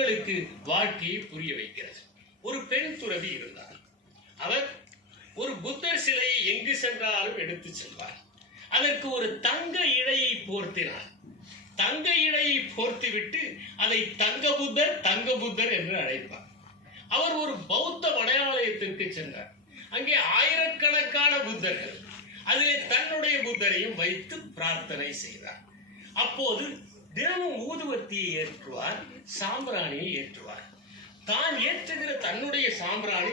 உங்களுக்கு வாழ்க்கையை புரிய வைக்கிறது. ஒரு பெண் துறவி இருந்தார். அவர் ஒரு புத்தர் சிலையை எங்கு சென்றாலும் எடுத்து செல்வார். அதற்கு ஒரு தங்க இழையை போர்த்தினார். தங்க இழையை போர்த்திவிட்டு அதை தங்க புத்தர் தங்க புத்தர் என்று அழைப்பார். அவர் ஒரு பௌத்த மலையாலயத்திற்கு சென்றார். அங்கே ஆயிரக்கணக்கான புத்தர்கள். அதிலே தன்னுடைய புத்தரையும் வைத்து பிரார்த்தனை செய்தார். அப்போது தினமும் ஊதுவத்தியை ஏற்றுவார் சாம்பிராணியை ஏற்றுவார். தான் ஏற்றுகிற தன்னுடைய சாம்பிராணி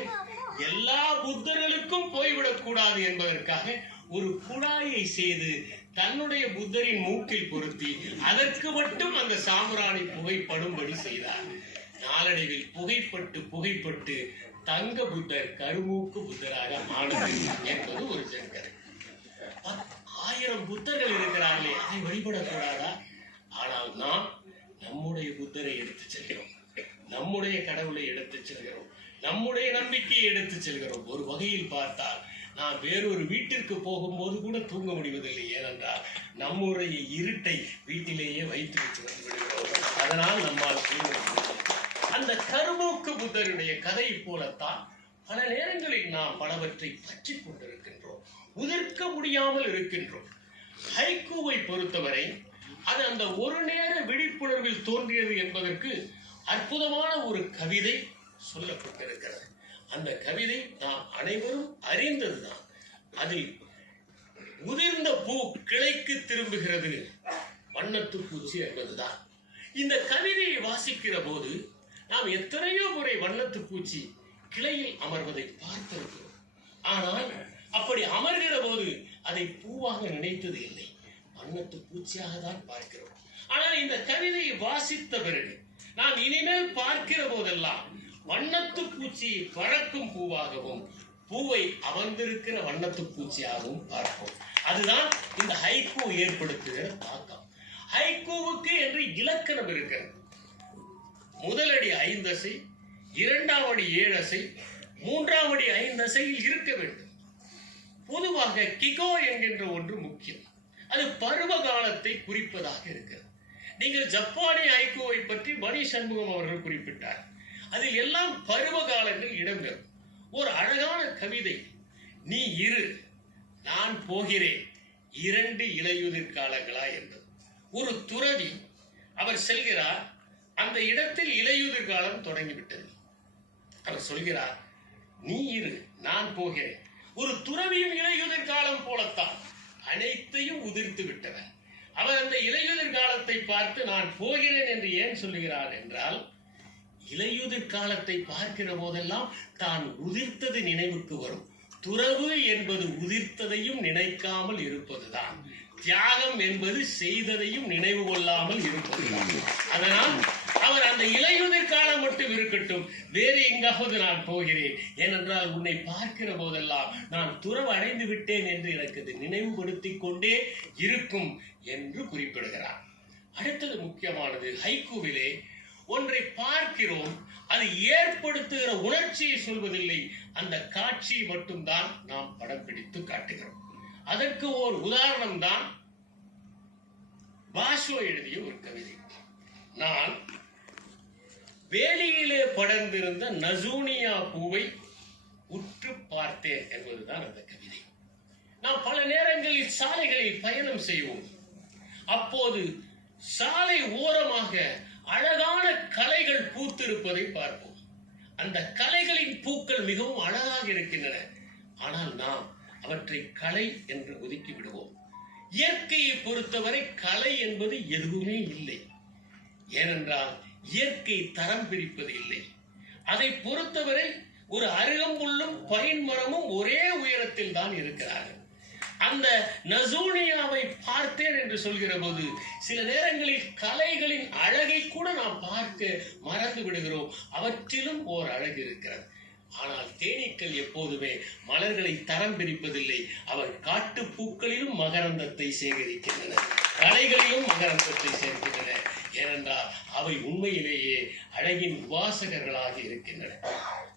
எல்லா புத்தர்களுக்கும் போய்விடக் கூடாது என்பதற்காக ஒரு குழாயை செய்து தன்னுடைய புத்தரின் மூக்கில் பொருத்தி அதற்கு மட்டும் அந்த சாம்பிராணி புகைப்படும்படி செய்தார். நாளடைவில் புகைப்பட்டு புகைப்பட்டு தங்க புத்தர் கருமூக்கு புத்தராக ஆனது என்பது ஒரு ஜங்கர் ஆயிரம் புத்தர்கள் இருக்கிறார்களே அதை வழிபடக்கூடாதா ஆனால் நாம் நம்முடைய புத்தரை எடுத்து செல்கிறோம். நம்முடைய கடவுளை எடுத்து செல்கிறோம். நம்முடைய நம்பிக்கையை எடுத்து செல்கிறோம். ஒரு வகையில் பார்த்தால் நாம் வேறொரு வீட்டிற்கு போகும்போது கூட தூங்க முடிவதில்லை. ஏனென்றால் நம்முடைய இருட்டை வீட்டிலேயே வைத்து வச்சு வந்து விடுகிறோம். அதனால் நம்மால் தூங்க அந்த கருமூக்கு புத்தருடைய கதை போலத்தான் பல நேரங்களில் நாம் பலவற்றை பற்றி கொண்டிருக்கின்றோம். உதிர்க்க முடியாமல் இருக்கின்றோம். ஹைக்கூவை பொறுத்தவரை அது அந்த ஒரு நேர விழிப்புணர்வில் தோன்றியது என்பதற்கு அற்புதமான ஒரு கவிதை சொல்லப்பட்டிருக்கிறது. அந்த கவிதை நாம் அனைவரும் அறிந்ததுதான். அதில் உதிர்ந்த பூ கிளைக்கு திரும்புகிறது. வண்ணத்து பூச்சி என்பதுதான். இந்த கவிதையை வாசிக்கிற போது நாம் எத்தனையோ முறை வண்ணத்து பூச்சி கிளையில் அமர்வதை பார்த்திருக்கிறோம். ஆனால் அப்படி அமர்கிற போது அதை பூவாக நினைத்தது இல்லை. வண்ணத்து பூச்சியாக தான் பார்க்கிறோம். ஆனால் இந்த கவிதையை வாசித்த பிறகு நாம் இனிமேல் பார்க்கிற போதெல்லாம் வண்ணத்து பூச்சி பறக்கும் பூவாகவும் பூவை அமர்ந்திருக்கிற வண்ணத்து பூச்சியாகவும் பார்ப்போம். அதுதான் இந்த ஹைக்கூ ஏற்படுத்துகிற தாக்கம். ஹைக்கூவுக்கு என்று இலக்கணம் இருக்கிறது. முதலடி ஐந்தசை இரண்டாவடி ஏழசை மூன்றாவடி ஐந்தசையில் இருக்க வேண்டும். பொதுவாக கிகோ என்கின்ற ஒன்று முக்கியம். அது பருவ காலத்தை குறிப்பதாக இருக்கிறது. நீங்கள் ஜப்பானிய ஐகோவை பற்றி மணி சண்முகம் அவர்கள் குறிப்பிட்டார். அதில் எல்லாம் பருவ காலங்கள் இடம்பெறும். ஒரு அழகான கவிதை நீ இரு நான் போகிறேன் இரண்டு இலையுதிர் காலங்களா என்பது. ஒரு துறவி அவர் செல்கிறார் அந்த இடத்தில் இலையுதிர் காலம் தொடங்கிவிட்டது. அவர் சொல்கிறார் நீ இரு நான் போகிறேன். ஒரு துறவியும் இலையுதிர் காலம் போலத்தான். அனைத்தையும் உதிர்த்து விட்டவன் அவர் அந்த இலையுதிர் காலத்தை பார்த்து நான் போகிறேன் என்று ஏன் சொல்லுகிறார் என்றால் இலையுதிர் காலத்தை பார்க்கிற போதெல்லாம் தான் உதிர்த்தது நினைவுக்கு வரும். துறவு என்பது உதிர்த்ததையும் நினைக்காமல் இருப்பதுதான். தியாகம் என்பது செய்ததையும் நினைவு கொள்ளாமல் இருப்பதுதான். அதனால் அவர் அந்த இலையுதிர் காலம் மட்டும் இருக்கட்டும். வேறு எங்காவது நான் போகிறேன். ஏனென்றால் உன்னை பார்க்கிற போதெல்லாம் நான் துறவு அடைந்து விட்டேன் என்று எனக்கு அது நினைவுபடுத்திக் கொண்டே இருக்கும் என்று குறிப்பிடுகிறார். அடுத்தது முக்கியமானது ஹைக்கூவிலே ஒன்றை பார்க்கிறோம் அது ஏற்படுத்துகிற உணர்ச்சியை சொல்வதில்லை. அந்த காட்சியை மட்டும்தான் நாம் படம் பிடித்து காட்டுகிறோம். அதற்கு ஓர் உதாரணம் தான் பாஷோ எழுதிய ஒரு கவிதை. நான் வேலியிலே படர்ந்திருந்த நசூனியா பூவை உற்று பார்த்தேன் என்பதுதான் அந்த கவிதை. நாம் பல நேரங்களில் சாலைகளில் பயணம் செய்வோம். அப்போது சாலை ஓரமாக அழகான கலைகள் பூத்திருப்பதை பார்ப்போம். அந்த கலைகளின் பூக்கள் மிகவும் அழகாக இருக்கின்றன. ஆனால் நாம் அவற்றை கலை என்று ஒதுக்கி விடுவோம். இயற்கையை பொறுத்தவரை கலை என்பது எதுவுமே இல்லை. ஏனென்றால் இயற்கை தரம் பிரிப்பது இல்லை. அதை பொறுத்தவரை ஒரு அருகம்புல்லும் பயின் மரமும் ஒரே உயரத்தில் தான் இருக்கிறார்கள். அந்த நசூனியாவை பார்த்தேன் என்று சொல்கிற போது சில நேரங்களில் கலைகளின் அழகை கூட நாம் பார்க்க மறந்து விடுகிறோம். அவற்றிலும் ஓர் அழகு இருக்கிறது. ஆனால் தேனீக்கள் எப்போதுமே மலர்களை தரம் பிரிப்பதில்லை அவர் காட்டுப் பூக்களிலும் மகரந்தத்தை சேகரிக்கின்றன. கலைகளிலும் மகரந்தத்தை சேர்க்கின்றன. ஏனென்றால் அவை உண்மையிலேயே அழகின் உபாசகர்களாக இருக்கின்றன.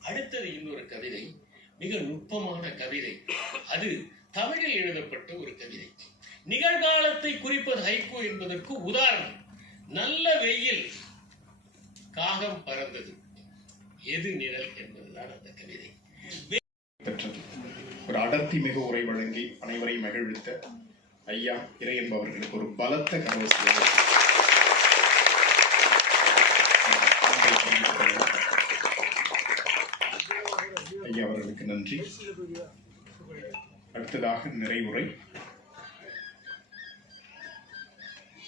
அடுத்தது இன்னொரு கவிதை மிக நுட்பமான கவிதை. அது தமிழில் எழுதப்பட்ட ஒரு கவிதை. நிகழ்காலத்தை குறிப்பது ஹைகோ என்பதற்கு உதாரணம். நல்ல வெயில் காகம் பறந்தது. எது நிழல் என்பதுதான் அந்த கவிதை. பெற்றது. ஒரு அடர்த்தி மிக உரை வழங்கி அனைவரையும் மகிழ்வித்த ஐயா இறை அவர்களுக்கு ஒரு பலத்த கரவசியம் ஐயா அவர்களுக்கு நன்றி. அடுத்ததாக நிறைவுரை.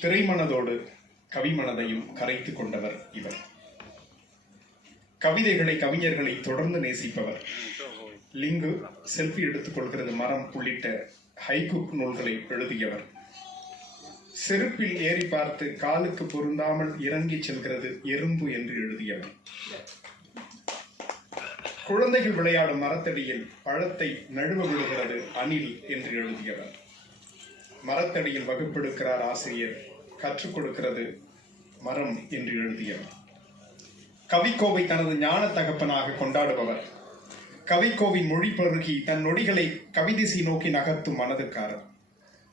திரைமனதோடு கவிமனதையும் கரைத்து கொண்டவர் இவர். கவிதைகளை கவிஞர்களை தொடர்ந்து நேசிப்பவர். லிங்கு செல்ஃபி எடுத்துக் கொள்கிறது மரம் உள்ளிட்ட ஹைகுக் நூல்களை எழுதியவர். செருப்பில் ஏறி பார்த்து காலுக்கு பொருந்தாமல் இறங்கி செல்கிறது எறும்பு என்று எழுதியவர். குழந்தைகள் விளையாடும் மரத்தடியில் பழத்தை நழுவ விடுகிறது அணில் என்று எழுதியவர். மரத்தடியில் வகுப்பெடுக்கிறார் ஆசிரியர். கற்றுக் கொடுக்கிறது மரம் என்று எழுதியவர். கவிக்கோவை தனது ஞான தகப்பனாக கொண்டாடுபவர். கவிக்கோவின் மொழி பருகி தன் நொடிகளை கவிதிசை நோக்கி நகர்த்தும் மனதுக்காரர்.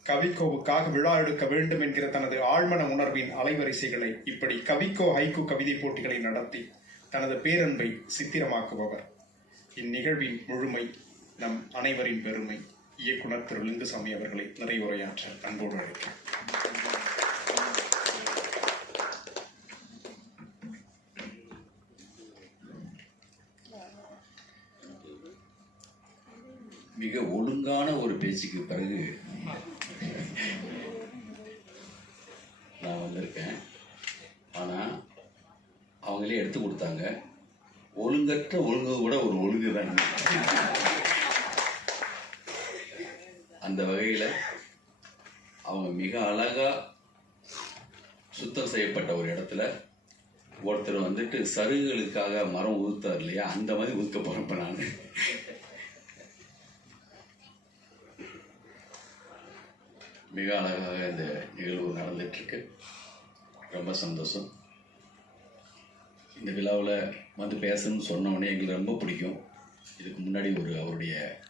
கவிக்கோவுக்காக விழா எடுக்க வேண்டும் என்கிற தனது ஆழ்மன உணர்வின் அலைவரிசைகளை இப்படி கவிக்கோ ஹைக்கு கவிதை போட்டிகளை நடத்தி தனது பேரன்பை சித்திரமாக்குபவர். இந்நிகழ்வின் முழுமை நம் அனைவரின் பெருமை. இயக்குனர் திரு. லிங்குசாமி அவர்களை நிறைவுரையாற்ற அன்போடு அழைக்கிறேன். மிக ஒழுங்கான ஒரு பேச்சுக்கு பிறகு நான் வந்திருக்கேன். ஆனால் அவங்களே எடுத்து கொடுத்தாங்க. ஒழுங்கற்ற ஒழுங்கு கூட ஒரு ஒழுங்கு தான். அந்த வகையில் அவங்க மிக அழகாக சுத்தம் செய்யப்பட்ட ஒரு இடத்துல ஒருத்தர் வந்துட்டு சருகுகளுக்காக மரம் உதுத்தார் இல்லையா? அந்த மாதிரி உதுக்க போகிறப்ப நான். மிக அழகாக இந்த நிகழ்வு நடந்துட்டுருக்கு ரொம்ப சந்தோஷம். இந்த விழாவில் வந்து பேசணும்னு சொன்ன எங்களுக்கு ரொம்ப பிடிக்கும். இதுக்கு முன்னாடி ஒரு அவருடைய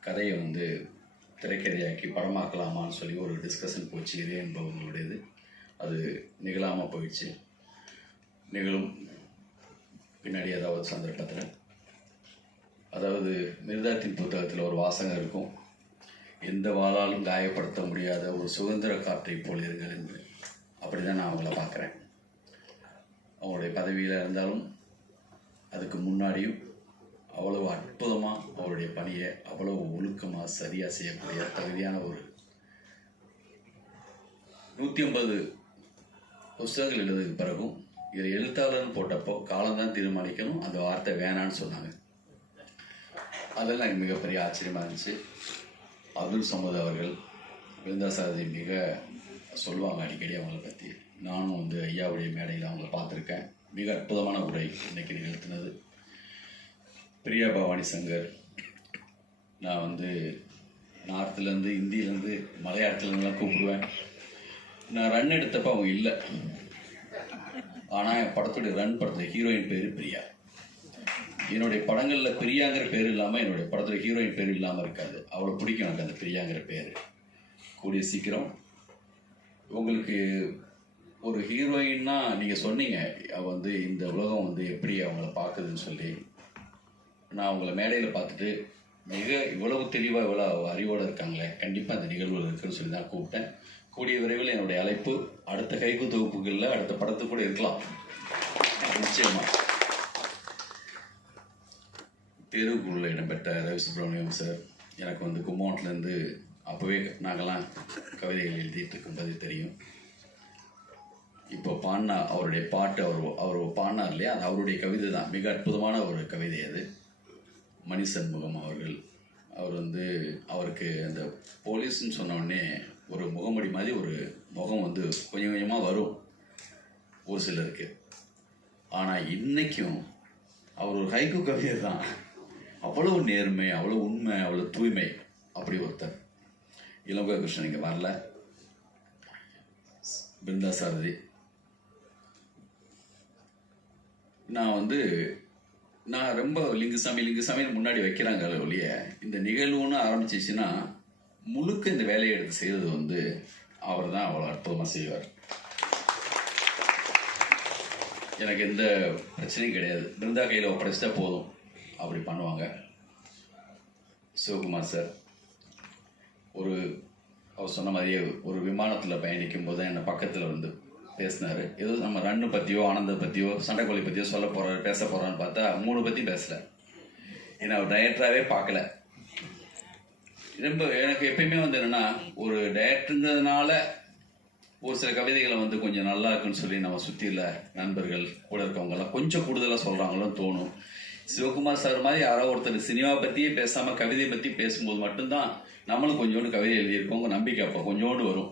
கதையை வந்து திரைக்கதையாக்கி படமாக்கலாமான்னு சொல்லி ஒரு டிஸ்கஷன் போச்சு இதே என்பவங்களுடையது. அது நிகழாமல் போயிடுச்சு. நிகழும் பின்னாடி ஏதாவது சந்தர்ப்பத்தில். அதாவது மிருதாத்தின் புத்தகத்தில் ஒரு வாசகம் இருக்கும். எந்த வாழாலும் காயப்படுத்த முடியாத ஒரு சுதந்திர காற்றை போல் இருங்கள் என்று. அப்படி தான் நான் அவங்கள பார்க்குறேன். அவங்களுடைய பதவியில் இருந்தாலும் அதுக்கு முன்னாடியும் அவ்வளவு அற்புதமாக அவருடைய பணியை அவ்வளவு ஒழுக்கமாக சரியாக செய்யக்கூடிய தகுதியான ஒரு நூற்றி ஐம்பது புஸ்தகங்கள் எழுதுக்கு பிறகும் இதில் எழுத்தாளர்னு போட்டப்போ காலம்தான் தீர்மானிக்கணும். அந்த வார்த்தை வேணான்னு சொன்னாங்க. அதெல்லாம் எனக்கு மிகப்பெரிய ஆச்சரியமாக இருந்துச்சு. அப்துல் சமது அவர்கள் விருந்தாசாரதி மிக சொல்லுவாங்க அடிக்கடி அவங்கள பற்றி நானும் வந்து ஐயாவுடைய மேடையில் அவங்கள பார்த்துருக்கேன். மிக அற்புதமான உரை இன்னைக்கு நிகழ்த்தினது. பிரியா பவானி சங்கர் நான் வந்து நார்த்துலேருந்து இந்தியிலேருந்து மலையாளத்துலேருந்துலாம் கூப்பிடுவேன். நான் ரன் எடுத்தப்ப அவங்க இல்லை. ஆனால் என் படத்துடைய ரன் படத்துடைய ஹீரோயின் பேர் பிரியா. என்னுடைய படங்களில் பிரியாங்கிற பேர் இல்லாமல் என்னுடைய படத்தில் ஹீரோயின் பேர் இல்லாமல் இருக்காது. அவ்வளோ பிடிக்கும் எனக்கு அந்த பிரியாங்கிற பேர். கூடிய சீக்கிரம். உங்களுக்கு ஒரு ஹீரோயின்னா நீங்கள் சொன்னீங்க வந்து இந்த உலகம் வந்து எப்படி அவங்கள பார்க்குதுன்னு சொல்லி. நான் அவங்கள மேடையில் பார்த்துட்டு மிக இவ்வளவு தெளிவாக இவ்வளோ அறிவோடு இருக்காங்களே கண்டிப்பாக அந்த நிகழ்வுகள் இருக்குன்னு சொல்லி தான் கூப்பிட்டேன். கூடிய விரைவில் என்னுடைய அழைப்பு அடுத்த கைக்கு தொகுப்புகளில் அடுத்த படத்துக்கு கூட இருக்கலாம். நிச்சயமாக தேர்வுக்குள்ள இடம்பெற்ற ரவி சுப்பிரமணியம் சார் எனக்கு வந்து கும்பகோணத்துலேருந்து அப்போவே நாங்கள்லாம் கவிதைகள் எழுதிட்டு இருக்கும்போது தெரியும். இப்போ பாடினா அவருடைய பாட்டு அவர் அவர் பாடினார் இல்லையா? அது அவருடைய கவிதை தான் மிக அற்புதமான ஒரு கவிதை அது. மணிசண்முகம் அவர்கள். அவர் வந்து அவருக்கு அந்த போலீஸ்னு சொன்னோடனே ஒரு முகமடி மாதிரி ஒரு முகம் வந்து கொஞ்சம் கொஞ்சமாக வரும். ஒரு சிலருக்கு. ஆனால் இன்றைக்கும் அவர் ஒரு ஹைக்கு கவிதை தான் அவ்வளவு நேர்மை அவ்வளோ உண்மை அவ்வளோ தூய்மை. அப்படி ஒருத்தர். இளங்கோ கிருஷ்ணன் இங்கே வரல. பிருந்தா சாரதி நான் வந்து நான் ரொம்ப லிங்குசாமி லிங்குசாமின்னு முன்னாடி வைக்கிறாங்க ஒழிய இந்த நிகழ்வுன்னு ஆரம்பிச்சிச்சுன்னா முழுக்க இந்த வேலையை எடுத்து செய்கிறது வந்து அவர் தான் அவ்வளோ அற்புதமாக செய்வார். எனக்கு எந்த பிரச்சனையும் கிடையாது. பிருந்தா கையில் ஒப்படைச்சிட்டா போதும். அப்படி பண்ணுவாங்க. சிவகுமார் சார் ஒரு அவர் சொன்ன மாதிரியே ஒரு விமானத்தில் பயணிக்கும் போது என்னை பக்கத்தில் வந்து பேசினாரு. ஏதோ நம்ம ரன்னு பற்றியோ ஆனந்தை பற்றியோ சண்டைக்கோழி பற்றியோ சொல்ல போகிறாரு பேச போகிறான்னு பார்த்தா மூணு பற்றி பேசல. ஏன்னா அவர் டைரக்டராகவே பார்க்கல. ரொம்ப எனக்கு எப்பயுமே வந்து என்னன்னா ஒரு டைரக்டருங்கிறதுனால ஒரு சில கவிதைகளை வந்து கொஞ்சம் நல்லா இருக்குன்னு சொல்லி நம்ம சுற்றியில் நண்பர்கள் கூட இருக்கவங்க எல்லாம் கொஞ்சம் கூடுதலாக சொல்கிறாங்களோன்னு தோணும். சிவகுமார் சார் மாதிரி யாரோ ஒருத்தர் சினிமா பற்றியே பேசாமல் கவிதை பற்றி பேசும்போது மட்டும்தான் நம்மளும் கொஞ்சோண்டு கவிதை எழுதியிருக்கோங்க நம்பிக்கை அப்போ கொஞ்சோண்டு வரும்.